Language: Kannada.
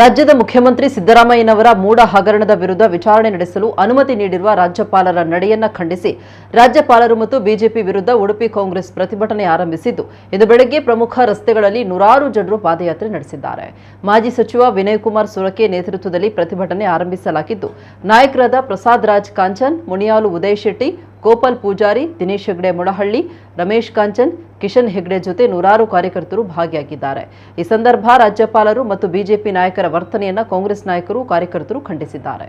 ರಾಜ್ಯದ ಮುಖ್ಯಮಂತ್ರಿ ಸಿದ್ದರಾಮಯ್ಯನವರ ಮೂಡ ಹಗರಣದ ವಿರುದ್ಧ ವಿಚಾರಣೆ ನಡೆಸಲು ಅನುಮತಿ ನೀಡಿರುವ ರಾಜ್ಯಪಾಲರ ನಡೆಯನ್ನ ಖಂಡಿಸಿ ರಾಜ್ಯಪಾಲರು ಮತ್ತು ಬಿಜೆಪಿ ವಿರುದ್ಧ ಉಡುಪಿ ಕಾಂಗ್ರೆಸ್ ಪ್ರತಿಭಟನೆ ಆರಂಭಿಸಿದ್ದು, ಇಂದು ಬೆಳಗ್ಗೆ ಪ್ರಮುಖ ರಸ್ತೆಗಳಲ್ಲಿ ನೂರಾರು ಜನರು ಪಾದಯಾತ್ರೆ ನಡೆಸಿದ್ದಾರೆ. ಮಾಜಿ ಸಚಿವ ವಿನಯ್ ಕುಮಾರ್ ಸುರಕೆ ನೇತೃತ್ವದಲ್ಲಿ ಪ್ರತಿಭಟನೆ ಆರಂಭಿಸಲಾಗಿದ್ದು, ನಾಯಕರಾದ ಪ್ರಸಾದ್ ರಾಜ್ ಕಾಂಚನ್, ಮುನಿಯಾಲು ಉದಯ್ ಶೆಟ್ಟಿ ಗೋಪಾಲ್ ಪೂಜಾರಿ ದಿನೇಶ್ ಹೆಗ್ಡೆ ಮೊಣಹಳ್ಳಿ ರಮೇಶ್ ಕಾಂಚನ್ ಕಿಶನ್ ಹೆಗ್ಡೆ ಜೊತೆ ನೂರಾರು ಕಾರ್ಯಕರ್ತರು ಭಾಗಿಯಾಗಿದ್ದಾರೆ ಈ ಸಂದರ್ಭ ರಾಜ್ಯಪಾಲರು ಮತ್ತು ಬಿಜೆಪಿ ನಾಯಕರ ವರ್ತನೆಯನ್ನ ಕಾಂಗ್ರೆಸ್ ನಾಯಕರು ಕಾರ್ಯಕರ್ತರು ಖಂಡಿಸಿದ್ದಾರೆ